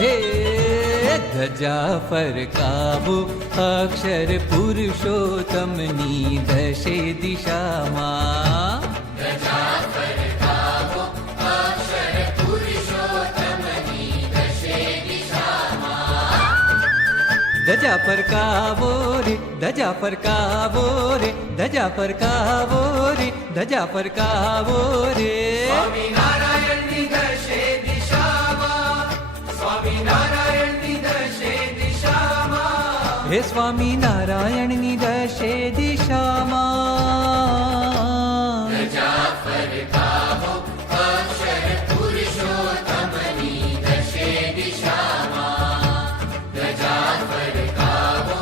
હે ધજા ફરકાવો અક્ષર પુરુષોત્તમની દશે દિશામાં. ધજા ફરકાવો અક્ષર પુરુષોત્તમની દશે દિશામાં. ધજા ફરકાવો રે ધજા ફરકાવો રે ધજા ફરકાવો રે ધજા ફરકાવો રે. સ્વામિનારાયણની દશે દિશામાં, સ્વામિનારાયણની દશે દિશામાં. હે સ્વામિનારાયણની દશે દિશામાં. ધજા ફરકાવો અક્ષર પુરુષોત્તમની દશે દિશામાં. ધજા ફરકાવો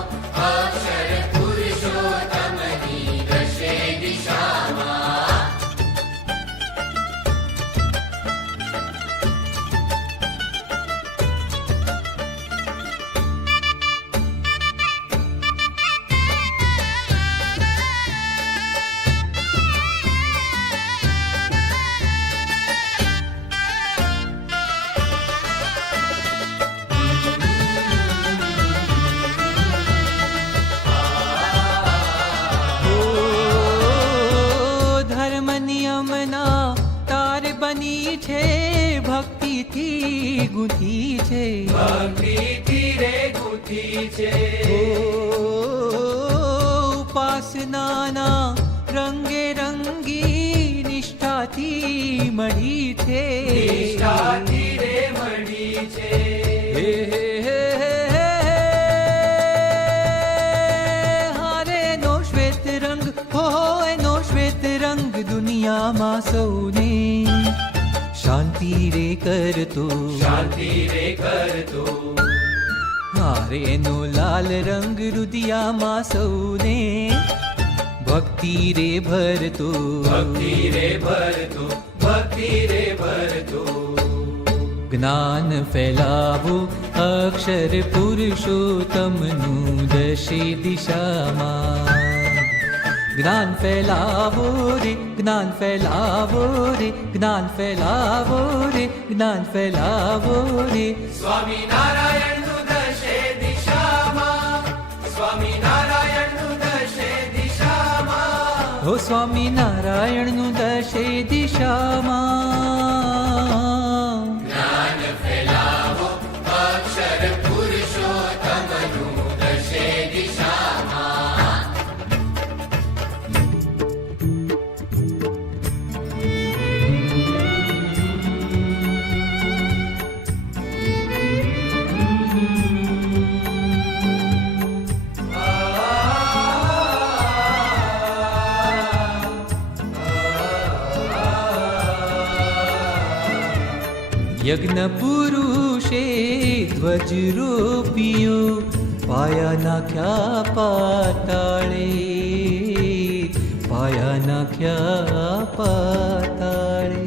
અક્ષર પુરુષોત્તમની દશે દિશામાં. ઓ ધર્મ નિયમના તાર બની છે, ભક્તિથી ગુંથી છે. ભક્તિથી રે ગુંથી છે. ઓ ઉપાસનાના રંગે રંગી નિષ્ઠાથી મળી છે. નિષ્ઠાથી રે મળી છે. હે હે હે હે હારે નો શ્વેત રંગ હો એનો શ્વેત રંગ દુનિયામાં સૌને શાંતિ રે કરતો. શાંતિ રે કરતો. હારે એનો લાલ રંગ રુદિયામાં સૌને ભક્તિ રે ભરતો. ભક્તિ રે ભરતો, ભક્તિ રે ભરતો. જ્ઞાન ફેલાવો અક્ષર પુરુષોત્તમનું દશે દિશામાં. જ્ઞાન ફેલાવો રે જ્ઞાન ફેલાવો રે જ્ઞાન ફેલાવો રે જ્ઞાન ફેલાવો રે. સ્વામિનારાયણનું દશે દિશામાં, સ્વામિનારાયણનું દશે દિશામાં. હો સ્વામિનારાયણનું દશે દિશામાં. જ્ઞાન ફેલાવો અક્ષર પુરુષોત્તમનું દશે દિશામાં. યજ્ઞ પુરુષે ધ્વજ રોપ્યો, પાયા નાખ્યા પાતાળે. પાયા નાખ્યા પાતાળે.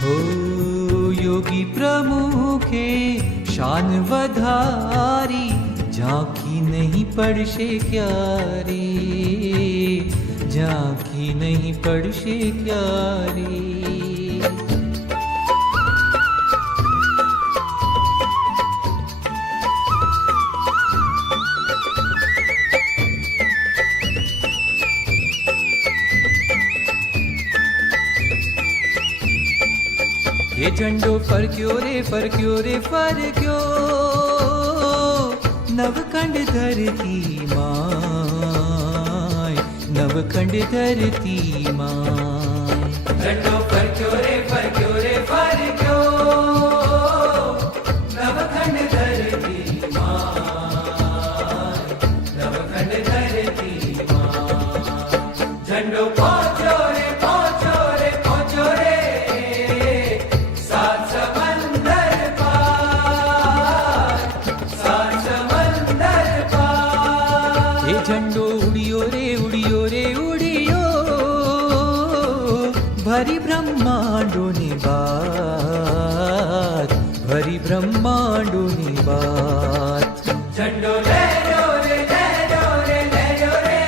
હો યોગી પ્રમુખે શાન વધારી, ઝાંખી નહીં પડશે ક્યારે. ઝાંખી નહીં પડશે ક્યારે. એ ઝંડો ફરક્યો રે ફરક્યો રે ફરક્યો, નવખંડ ધરતી માય. નવખંડ ધરતી માય. ઝંડો ફરક્યો રે ફરક્યો રે ફરક્યો, નવખંડ ધરતી માં, નવખંડ ધરતી માં. ઝંડો પહોંચ્યો રે પહોંચ્યો રે પહોંચ્યો રે, સાત સમંદર પાર, સાત સમંદર પાર. એ ઝંડો ઉડિયો રે ઉડિયો રે ઉડિયો, ભરી બ્રહ્માંડોની વાત. ભરી બ્રહ્માંડોની વાત. ઝંડો લહેરો રે લહેરો રે લહેરો રે,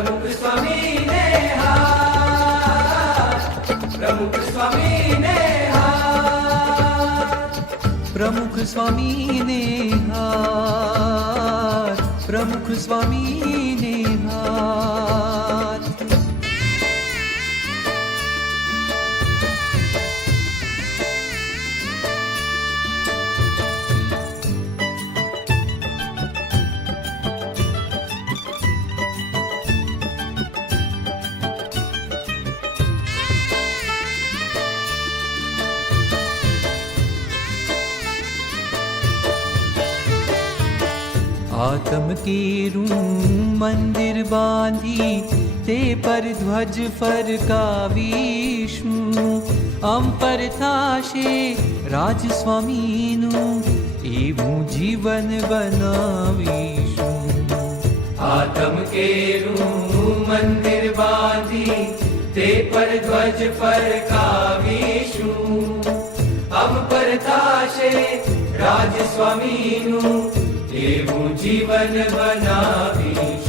પ્રમુખ સ્વામીને હાથ, પ્રમુખ સ્વામીને હાથ, પ્રમુખ સ્વામીને હાથ, પ્રમુખ સ્વામીને હાથ. आत्म केरूं मंदिर बांधी ते पर ध्वज फरकावीशुं अम पर थाशे राज स्वामीनुं एवुं जीवन बनावीशुं. आत्म केरूं मंदिर बांधी ते पर ध्वज फरकावीशुं अम पर थाशे राज स्वामीनुं એવું જીવન બનાવી